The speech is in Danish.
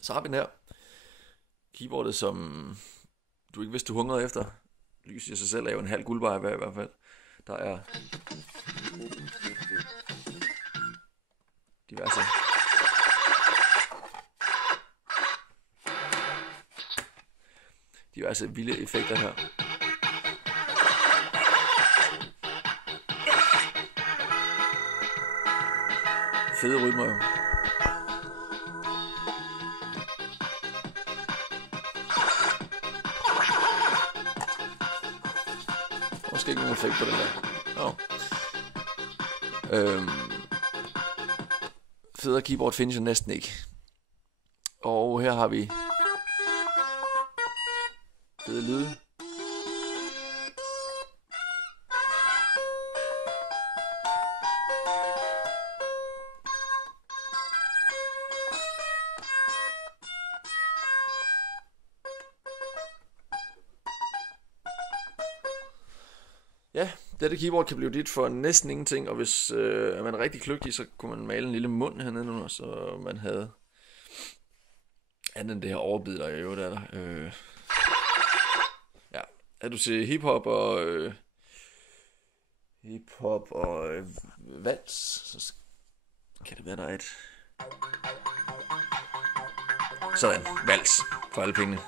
Så har vi den her. Keyboardet, som du ikke vidste, du hungrede efter. Lys i sig selv er jo en halv guldbar hver i hvert fald. Der er diverse vilde effekter her. Fede rytmer jo. Måske ikke nogen effekt på den der. Federe keyboard findes jo næsten ikke. Og her har vi fede lyde. Ja, dette keyboard kan blive dit for næsten ingenting, og hvis man er rigtig kløgtig, så kunne man male en lille mund hernede under, så man havde andet end det her overbid, der jo der. Ja, er du til hiphop og vals, så kan det være, der er et sådan, vals for alle pengene.